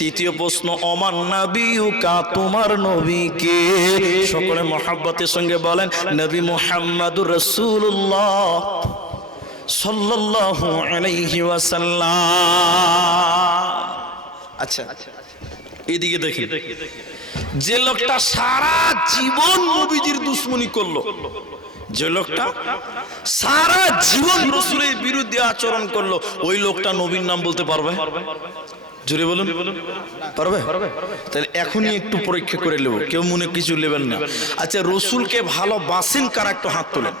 তৃতীয় প্রশ্ন, অমান নাবিউকা তোমার নবীকে? সকলে মহাব্বতের সঙ্গে বলেন, নবী মুহাম্মাদুর রাসূলুল্লাহ সাল্লাল্লাহু আলাইহি ওয়াসাল্লাম। আচ্ছা এদিকে দেখি যে লোকটা সারা জীবন নবীজির দুশ্মনী করল, যে লোকটা সারা জীবন রসুলের বিরুদ্ধে আচরণ করল। ওই লোকটা নবীর নাম বলতে পারবে? জোরে বলুন। পারবে? তাহলে এখনই একটু পরীক্ষা করে নেব। কেউ মনে কিছু নেবেন না। আচ্ছা রসুলকে কারা? একটু হাত তোলেন।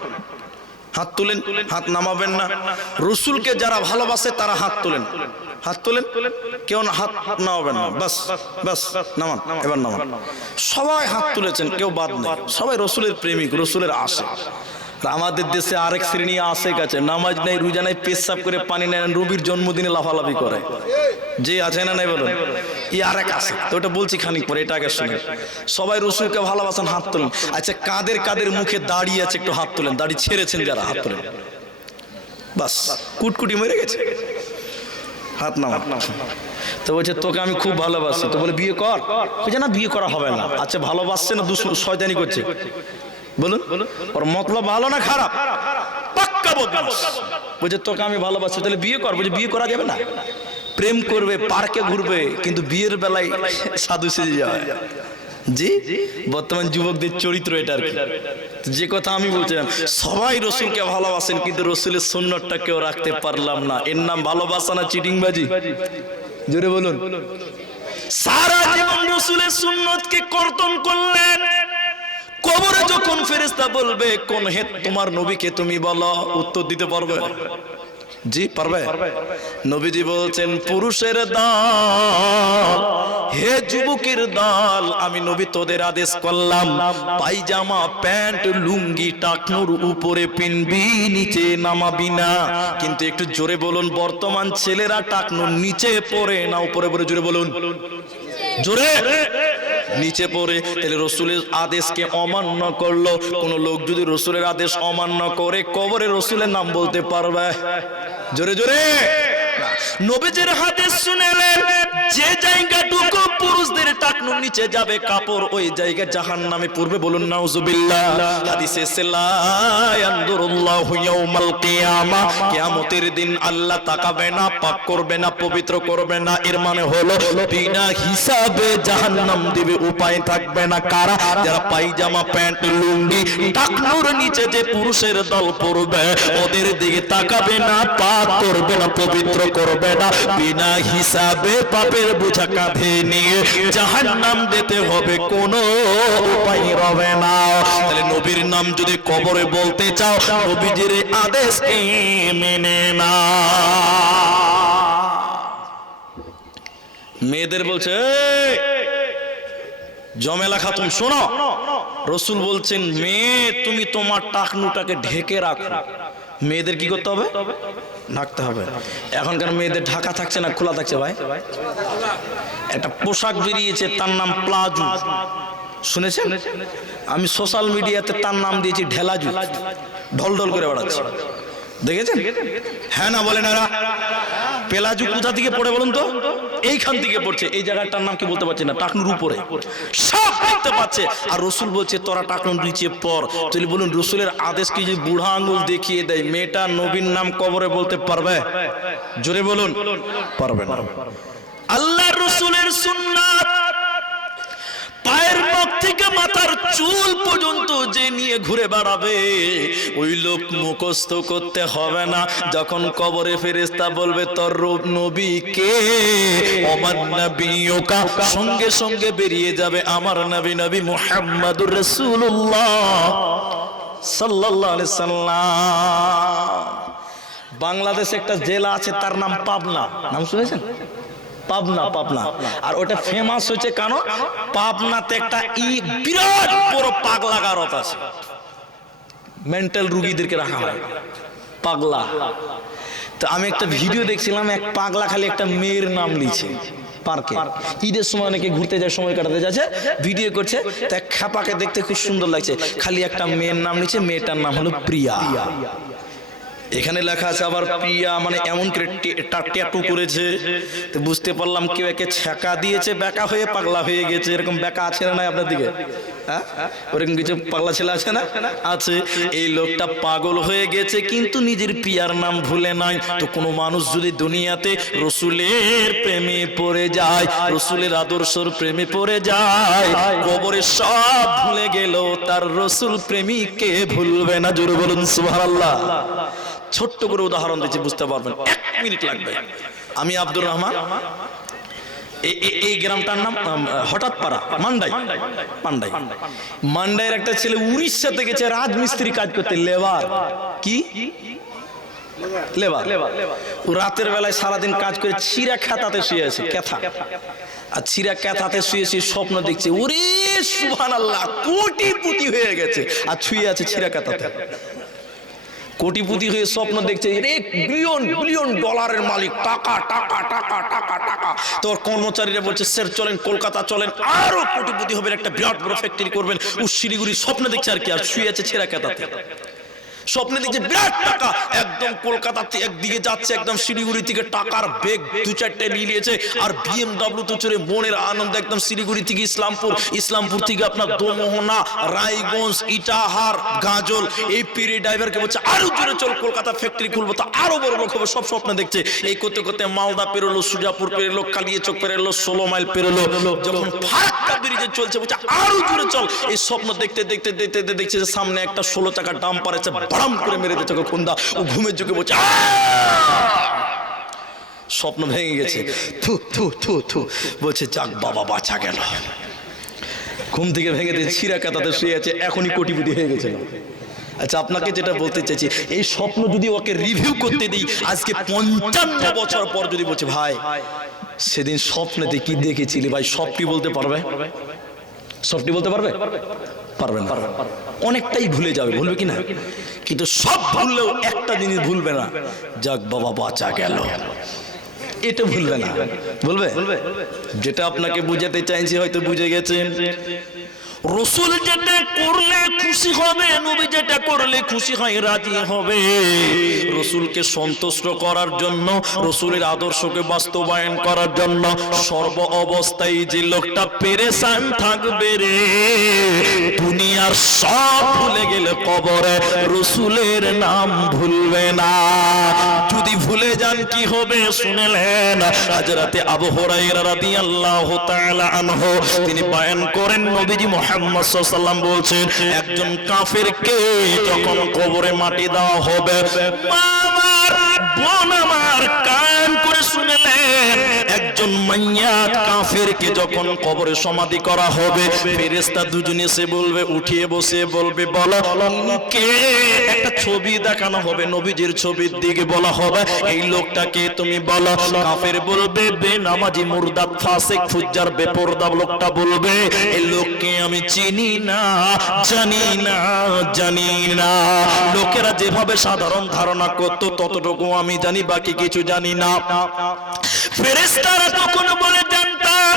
হাত তুলেন। হাত নামাবেন না। রসুলকে যারা ভালোবাসে, তারা হাত তোলেন। হাত তোলেন? কেউ না, হাত নামাবেন না। বাস বাস, নামান, এবার নামান। সবাই হাত তুলেছেন, কেউ বাদ নেই। সবাই রসুলের প্রেমিক, রসুলের আশে আমাদের দেশে আরেক শ্রেণি আসে গেছে নামাজ নেই, রোজা নেই, পেশাব করে পানি নেয় রবির জন্মদিনে লাফালাফি করে। যে আছে না নাই বলুন? ই আরেক আছে তো ওটা বলছি খানিক পরে, এটা আগে শুনে সবাই রসুলকে ভালোবাসেন, হাত তোলেন। আচ্ছা কাদের কাদের মুখে দাড়ি আছে, একটু হাত তোলেন। দাড়ি ছেড়েছেন যারা, হাত তোলেন। বাস, কুটকুটি মরে গেছে। হাত নামা তো বলছে, তোকে আমি খুব ভালোবাসি। তো বলে, বিয়ে কর। বলছে, না, বিয়ে করা হবে না। আচ্ছা ভালোবাসছে না, দুশ্মন, শয়তানি করছে। বলুন, ওর মতলব ভালো না খারাপ? পাক্কা বদমাস বলছে, তোকে আমি ভালোবাসি, তাহলে বিয়ে কর। বলছে, বিয়ে করা যাবে না। প্রেম করবে, পার্কে ঘুরবে, কিন্তু বিয়ের বেলায় সাধু সেজে যাবে জি? বর্তমান যুবকদের চরিত্র এটা আর যে কথা আমি বলছিলাম, সবাই রসুলকে ভালোবাসেন, কিন্তু রসুলের সুন্নতটা কেউ রাখতে পারলাম না। এর নাম ভালোবাসা না চিটিংবাজি? জোরে বলুন। সারা জীবন রসুলের সুন্নতকে কর্তন কবরে যখন ফেরেস্তা বলবে, কোন হে তোমার নবীকে তুমি বলো? উত্তর দিতে পারবে? জি, পারবে? নবীজি বলছেন, পুরুষের দল হে যুবকের দল আমি নবী তোদের আদেশ করলাম, পাইজামা, প্যান্ট, লুঙ্গি, টাকনুর উপরে পিনবি, নিচে নামাবি না। কিন্তু একটু জোরে বলুন, বর্তমান ছেলেরা টাকনুর নিচে পড়ে না উপরে পড়ে? জোরে বলুন। জোরে? নিচে পড়ে, তাহলে রসুলের আদেশকে অমান্য করল। কোন লোক যদি রসুলের আদেশ অমান্য করে, কবরে রসুলের নাম বলতে পারবে? জোরে জোরে। নবীজির হাতে শুনেলেন, যে জায়গাটুকু জাহান নামে কিয়ামতের দিন আল্লাহ তাকাবে না, পাক করবে না, পবিত্র করবে না, এর মানে হলো বিনা হিসাবে জাহান্নাম দিবে, উপায় থাকবে না। কারা? যারা পায়জামা, প্যান্ট, লুঙ্গি, টাকনুর নিচে যে পুরুষের দল পড়বে, ওদের দিকে তাকাবে না, পাক করবে না, পবিত্র করবে না। বিনা হিসাবে পাপের বোঝা কাঁধে নিয়ে জাহান্নাম দিতে হবে উপায় না। তাহলে নবীর নাম যদি কবরে বলতে চাও, নবীজির আদেশ মেনে না? মেয়েদের বলছে জমেলা খাতুন, শোনো। রসুল বলছেন, মেয়ে, তুমি তোমার টাকনুটাকে ঢেকে রাখো। মেয়েদের কি করতে হবে? ঢাকতে হবে। এখনকার মেয়েদের ঢাকা থাকছে না, খোলা থাকছে ভাই? একটা পোশাক বেরিয়েছে, তার নাম প্লাজু। শুনেছেন? আমি সোশ্যাল মিডিয়াতে তার নাম দিয়েছি ঢেলাজু। ঢল ঢল করে বেড়াচ্ছে। দেখেছেন? হ্যাঁ না বলেন পেলাজু কোথা থেকে পড়ে বলুন তো? এইখান থেকে পড়ছে। এই জায়গাটার নাম কি বলতে পারছি না? টাকনুর উপরে। সব পড়তে পারছে। আর রসুল বলছে, তোরা টাকনুর নিচে পর তুই বলুন, রসুলের আদেশ কি যদি বুড়া আঙ্গুল দেখিয়ে দেয়? মেয়েটা নবীন নাম কবরে বলতে পারবে? জোরে বলুন। পারবে না। আল্লাহ রসুলের সুন্না মাথার চুল পর্যন্ত যে নিয়ে ঘুরে বেড়াবে, ওই লোক মুখস্থ করতে হবে না। যখন কবরে ফেরেস্তা বলবে, তোর রূপ নবী কে? আমার নবীকা সঙ্গে সঙ্গে বেরিয়ে যাবে, আমার নবী নবী মুহাম্মাদুর রাসূলুল্লাহ সাল্লাল্লাহু আলাইহি সাল্লাম। বাংলাদেশে একটা জেলা আছে, তার নাম পাবনা। নাম শুনেছেন? পাবনা পাবনা। আর ওটা ফেমাস হচ্ছে কেন? পাবনাতে একটা ই বিরাট বড় পাগলা গারত আছে। মেন্টাল রুগীদেরকে রাখা হয়। পাগলা। তো আমি একটা ভিডিও দেখছিলাম, এক পাগলা খালি একটা মেয়ের নাম লিখছে পার্কে। ঈদের সময় অনেকে ঘুরতে যায়, সময় কাটাতে যাচ্ছে ভিডিও করছে। তা খাপাকে দেখতে খুব সুন্দর লাগছে। খালি একটা মেয়ের নাম লিখছে, মেয়েটার নাম হলো প্রিয়া। এখানে লেখা আছে আবার প্রিয়া মানে এমন করে ট্যাটু করেছে। তো বুঝতে পারলাম কেউ একে ছ্যাঁকা দিয়েছে বেকা হয়ে পাগলা হয়ে গেছে। এরকম বেকা আছে না আপনার দিকে? হ্যাঁ? ওরকম কিছু পাগলা ছেলে আছে না? আছে। এই লোকটা পাগল হয়ে গেছে, কিন্তু নিজের পিয়ার নাম ভুলে নাই। তো কোনো মানুষ যদি দুনিয়াতে রসুলের প্রেমে পড়ে যায়, রসুলের আদর্শর প্রেমে পড়ে যায়, কবরে সব ভুলে গেল তার রসুল প্রেমিককে ভুলবে না, জোরে বলুন, সুবহানাল্লাহ। ছোট্ট করে উদাহরণ দিচ্ছি, বুঝতে পারবেন। এক মিনিট লাগবে। আমি আব্দুর রহমান। এই গ্রামটার নাম হঠাৎ পাড়া, মান্ডাই। পান্ডাই মান্ডাইয়ের একটা ছেলে উড়িষ্যাতে গেছে রাজমিস্ত্রি কাজ করতে, লেবার। কি? লেবার। ও রাতের বেলায় সারাদিন কাজ করে ছিঁড়া খেতাতে শুয়ে আছে ক্যাথা আর ছিঁড়া ক্যাথাতে শুয়ে শুয়ে স্বপ্ন দেখছে। ওরে সুহান আল্লাহ কোটিপতি হয়ে গেছে। আর ছুঁয়ে আছে ছিঁড়া ক্যাথাতে কোটিপতি হয়ে স্বপ্ন দেখছে। রে বিলিয়ন বিলিয়ন ডলারের মালিক টাকা টাকা টাকা টাকা টাকা। তোর কর্মচারীরা বলছে স্যার চলেন কলকাতা চলেন। আরও কোটিপতি হবেন। একটা বিরাট বড় ফ্যাক্টরি করবেন। ও শিলিগুড়ি স্বপ্ন দেখছে আর কি আর শুয়ে আছে ছেঁড়া কেতাতে স্বপ্নে দেখছে বিরাট টাকা। একদম কলকাতাতে একদিকে যাচ্ছে একদম শিলিগুড়ি থেকে টাকার বেগ দু চারটে নিয়ে নিয়েছে। আর বিএমডাব্লিউ তো চড়ে মনের আনন্দ একদম শিলিগুড়ি থেকে ইসলামপুর। ইসলামপুর থেকে আপনার দোমোহনা রায়গঞ্জ ইটাহার গাজল এই পিড়ি ড্রাইভারকে বলছে আরও জোরে চল কলকাতা ফ্যাক্টরি খুলবো। তো আরও বড় লোক হবে সব স্বপ্ন দেখছে। এই করতে করতে মালদা পেরোলো সুজাপুর পেরোলো কালিয়াচক পেরোলো ষোলো মাইল পেরোলো। যখন ফারাক্কা ব্রিজে চলছে বলছে আরও জোরে চল। এই স্বপ্ন দেখতে দেখতে দেখতে দেখতে দেখছে যে সামনে একটা ষোলো চাকা ডাম পারেছে বারাম করে মেরে ওকে খুন্দা। ও ঘুমের যুগে বলছে স্বপ্ন ভেঙে গেছে। থু থু থু থু। বলছে যাক বাবা বাঁচা গেল। ঘুম থেকে ভেঙে দিয়ে ছিঁড়া কাতাতে শুয়ে আছে এখনই কোটিপতি হয়ে গেছিল আচ্ছা আপনাকে যেটা বলতে চাইছি এই স্বপ্ন যদি ওকে রিভিউ করতে দিই আজকে পঞ্চান্ন বছর পর যদি বলছে ভাই সেদিন স্বপ্নেতে কি দেখেছিলি ভাই সবটি বলতে পারবে? সবটি বলতে পারবে? পারবে না। অনেকটাই ভুলে যাবে, ভুলবে কি না কিন্তু সব ভুললেও একটা জিনিস ভুলবে না। যাক বাবা, বাঁচা গেল। এটা ভুলবে না। বলবে যেটা আপনাকে বুঝাতে চাইছি হয়তো বুঝে গেছেন। রসুল যেটা করলে খুশি হবে, নবী যেটা করলে খুশি হয়, রাজি হবে। রসুলকে সন্তুষ্ট করার জন্য, রসুলের আদর্শকে বাস্তবায়ন করার জন্য সর্ব অবস্থায় যে লোকটা পেরেশান থাকবে রে, দুনিয়ার সব ভুলে গেলে কবরে রসুলের নাম ভুলবে না। যদি ভুলে যান, কি হবে শুনেলেন? হাজরাতে আবু হুরায়রা রাদিয়াল্লাহু তাআলা আনহু, তিনি বয়ান করেন, নবীজি মুহাম্মদ সাল্লাম বলছেন, একজন কাফেরকে যখন কবরে মাটি দেওয়া হবে আমার বোন আমার কান করে শুনেলেন। একজন মাইয়াত কাফেরকে যখন কবরে সমাধি করা হবে, ফেরেশতা দুজনে সে বলবে, উঠিয়ে বসে বলবে, বলো, কে? একটা ছবি দেখানো হবে, নবীজির ছবির দিকে বলা হবে, এই লোকটাকে তুমি বলো। কাফের বলবে বে নামাজি মুরদাত ফাসিক ফুজ্জার বেপরদা লোকটা বলবে এই লোককে আমি চিনি না, জানি না জানি না। লোকেরা যেভাবে সাধারণ ধারণা করতো, ততটুকু আমি জানি, বাকি কিছু জানি না। ফেরেশতারা তখন বলে, জানতাম,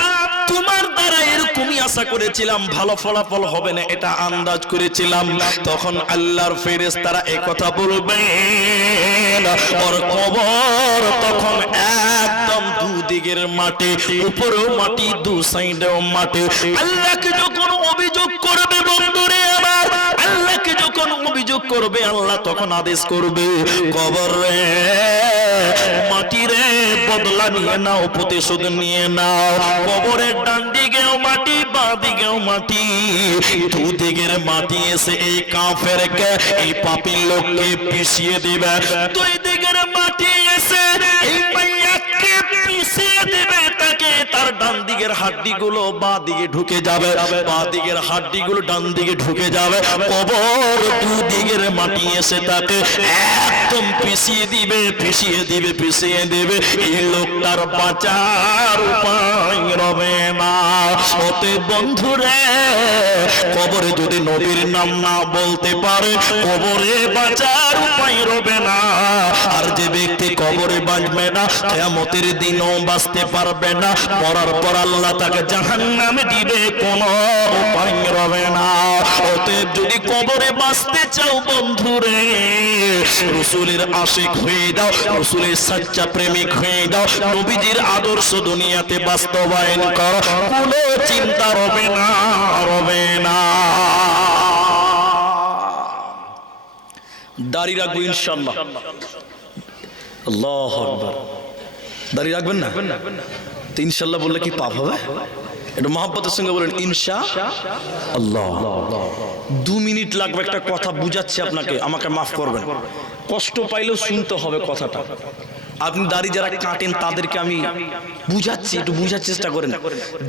তোমার দ্বারা এরকমই আশা করেছিলাম, ভালো ফলাফল হবে না, এটা আন্দাজ করেছিলাম। তখন আল্লাহর ফেরেশতারা এই কথা বলবে ওর কবর তখন একদম দুদিকের মাটি, উপরেও মাটি, দু সাইডেও মাটি। আল্লাহকে যখন অভিযোগ করবে বন্ধুরে করবে, আল্লাহ তখন আদেশ করবে, কবর রে, মাটি বদলা নিয়ে নাও, প্রতিশোধ নিয়ে নাও। কবরের ডান দিকেও মাটি, বাঁ দিকেও মাটি দুদিকের মাটি এসে এই কাফের এই পাপীর লোককে পিছিয়ে দিবে। দুই দিকের মাটি এসে এই মাইয়াকে পিছিয়ে দিবে। তাকে তার ডান দিকের হাড্ডি গুলো বাঁ দিকে ঢুকে যাবে, বাঁ দিকের হাড্ডি গুলো ডান দিকে ঢুকে যাবে। কবর দুদিকের মাটি এসে তাকে একদম পিছিয়ে দিবে পিছিয়ে দিবে পিছিয়ে দিবে। এই লোকটার বাঁচার উপায় রবে না। ওতে বন্ধুরে, কবরে যদি নবীর নাম না বলতে পারে, কবরে বাঁচার উপায় রবে না। আর যে ব্যক্তি কবরে বাঁচবে না, কেয়ামতের দিনও বাঁচতে পারবে না। মরার পর আল্লাহ তাকে জাহান্নামে দিবে, কোনো উপায় রবে না। অতএব যদি কবরে বাঁচতে চাও বন্ধুরে, রসুলের আশিক হয়ে দাও, রসুলের সাচ্চা প্রেমিক হয়ে দাও, নবীজির আদর্শ দুনিয়াতে বাস্তবায়ন কর, কোনো চিন্তা রবে না রবে না। দাড়ি রাখব ইনশাল্লাহ আল্লাহ রাখবেন না? তো ইনশাল্লাহ বললে কি পাপ হবে? একটু মহাব্বতের সঙ্গে বলেন, ইনশা আল্লাহ। দু মিনিট লাগবে একটা কথা বুঝাচ্ছি আপনাকে, আমাকে মাফ করবেন। কষ্ট পাইলেও শুনতে হবে কথাটা। আপনি দাড়ি যারা কাটেন, তাদেরকে আমি বুঝাচ্ছি, একটু বুঝার চেষ্টা করেন।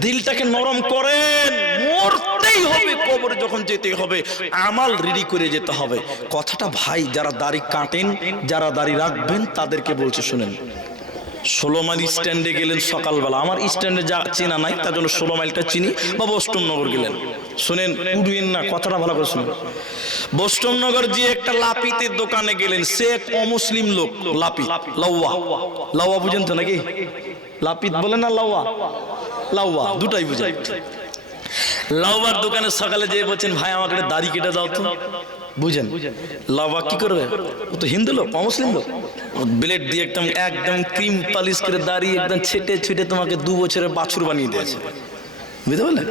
দিলটাকে নরম করেন, মরতেই হবে, কবরে যখন যেতে হবে, আমাল রেডি করে যেতে হবে। কথাটা ভাই, যারা দাড়ি কাটেন, যারা দাড়ি রাখবেন, তাদেরকে বলছে, শুনেন। ষোলো মাইল স্ট্যান্ডে গেলেন সকালবেলা। আমার স্ট্যান্ডে যা চেনা নাই, তার জন্য ষোলো মাইলটা চিনি বা বষ্টমনগর গেলেন। শুনেন উড়বেন না, কথাটা ভালো করে শুনেন। বষ্টমনগর যে একটা লাপিতের দোকানে গেলেন, সে এক অমুসলিম লোক লাপি লাউয়া। লাউয়া বুঝেন তো নাকি? লাপিত বলে না লাউয়া? লাউয়া, দুটাই বুঝেন। লাউবার দোকানে সকালে যেয়ে বলছেন, ভাই, আমাকে দাড়ি কেটে দাও তো। বুঝেন? লাভা কি করবে? ও তো হিন্দু লোক, অমুসলিম লোক। ব্লেড দিয়ে একদম একদম ক্রিম পালিশ করে দাঁড়িয়ে একদম ছেটে ছেটে তোমাকে দু বছরের বাছুর বানিয়ে দিয়েছে। বুঝতে পারলেন?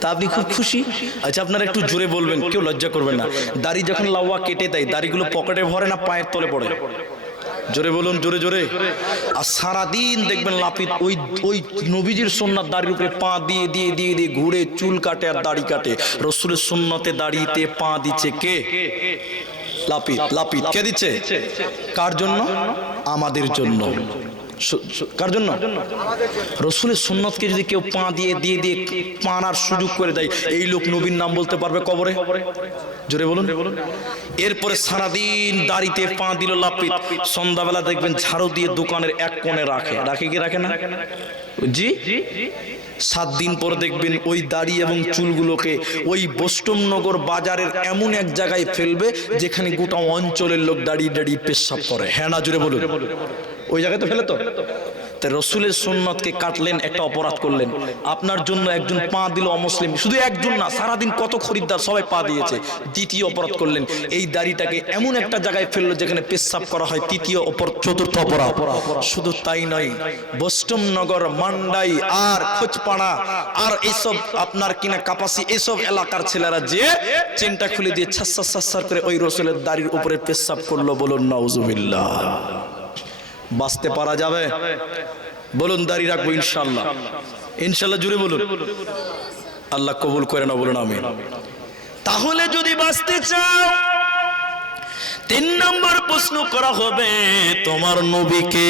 তা আপনি খুব খুশি? আচ্ছা আপনারা একটু জোরে বলবেন, কেউ লজ্জা করবেন না। দাড়ি যখন লাউয়া কেটে দেয়, দাড়িগুলো পকেটে ভরে না, পায়ের তলে পড়ে? জোরে বলুন, জোরে জোরে। আর সারাদিন দেখবেন লাপিত ওই ওই নবীজির সোননাথ দাড়ির উপরে পা দিয়ে দিয়ে দিয়ে দিয়ে ঘুরে চুল কাটে আর দাড়ি কাটে। রসুলের সোননাথে দাড়িতে পা দিচ্ছে কে? লাপিত লাপিত কে দিচ্ছে? কার জন্য? আমাদের জন্য। কার জন্য? রসুলের সুন্নতকে যদি কেউ পা দিয়ে দিয়ে দিয়ে পানার সুযোগ করে দেয়, এই লোক নবীর নাম বলতে পারবে কবরে? জোরে বলুন। এরপরে সারাদিন দাড়িতে পা দিল লাপিত সন্ধ্যাবেলা দেখবেন ঝাড়ু দিয়ে দোকানের এক কোণে রাখে। রাখে কি রাখে না? জি? সাত দিন পর দেখবেন ওই দাড়ি এবং চুলগুলোকে ওই বৈষ্ণবনগর বাজারের এমন এক জায়গায় ফেলবে, যেখানে গোটা অঞ্চলের লোক দাঁড়িয়ে দাঁড়িয়ে পেশাব করে। হ্যাঁ না জুড়ে বলুন। ওই জায়গায় তো ফেলে তো? রসুলের সুন্নতকে কাটলেন, একটা অপরাধ করলেন। আপনার জন্য একজন পা দিল অমুসলিম। শুধু একজন না, সারাদিন কত খরিদ্দার সবাই পা দিয়েছে। দ্বিতীয় অপরাধ করলেন। এই দাড়িটাকে এমন একটা জায়গায় ফেলল যেখানে পেশাব করা হয়, তৃতীয় অপর, চতুর্থ অপরাধ। শুধু তাই নয় বৈষ্ণবনগর মান্ডাই, আর খোঁজপাড়া, আর এইসব আপনার কিনা কাপাসি, এইসব এলাকার ছেলেরা যে চেনটা খুলে দিয়ে ছাসার করে ওই রসুলের দাড়ির উপরে পেশাব করল বলুন, নাউজুবিল্লাহ। বাঁচতে পারা যাবে। বলুন, দাঁড়িয়ে রাখব ইনশাল্লাহ ইনশাল্লাহ জুড়ে বলুন। আল্লাহ কবুল করে না বলুন আমি তাহলে যদি বাঁচতে চাও প্রশ্ন করা হবে, তোমার নবীকে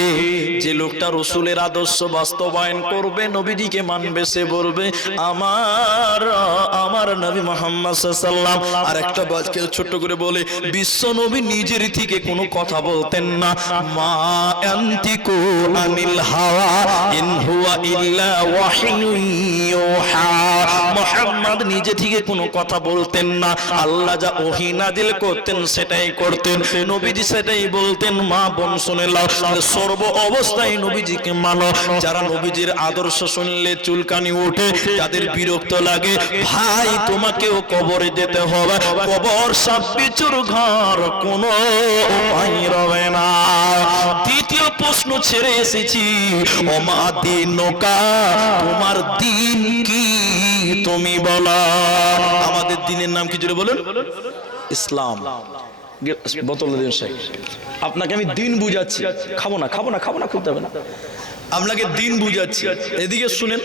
যে লোকটা রসুলের আদর্শ বাস্তবায়ন করবে, নবীজিকে মানবে, সে বলবে, আমার আমার নবী মোহাম্মদ সাল্লাম আর একটা বাজকে ছোট্ট করে বলে, বিশ্ব নবী নিজের থেকে কোনো কথা বলতেন না। মা আন্তিকু আনিল হাওয়া ইন হুয়া ইল্লা ওয়াহিয়ুন ইউহা। মুহাম্মদ নিজে থেকে কোনো কথা বলতেন না। আল্লাহ যা ওহী নাজিল করতেন, সেটাই করতেন। নবীজি সেটাই বলতেন মা বোন শুনে সর্ব অবস্থায় নবীজিকে মানো। যারা নবীজির আদর্শ শুনলে চুলকানি ওঠে যাদের বিরক্ত লাগে। ভাই, তোমাকেও কবরে যেতে হবে। কবর সব বিচুর ঘর, কোনো না। দ্বিতীয় প্রশ্ন ছেড়ে এসেছি। ওমা, দিন নৌকা, তোমার দিন কি তুমি বলা। আমাদের দিনের নাম কি জুড়ে বলুন? ইসলাম। বোতল দিন আপনাকে আমি দিন বুঝাচ্ছি। খাব না খাব না খাব না, খুলতে হবে না। আপনাকে দিন বুঝাচ্ছি। এদিকে শুনেন,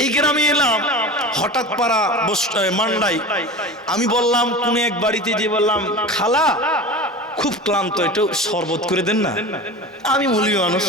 এই গ্রামে এলাম, হঠাৎ পাড়া মান্ডাই। আমি বললাম, কোন এক বাড়িতে যে বললাম, খালা, খুব ক্লান্ত এটা শরবত করে দেন না? আমি বলি, মানুষ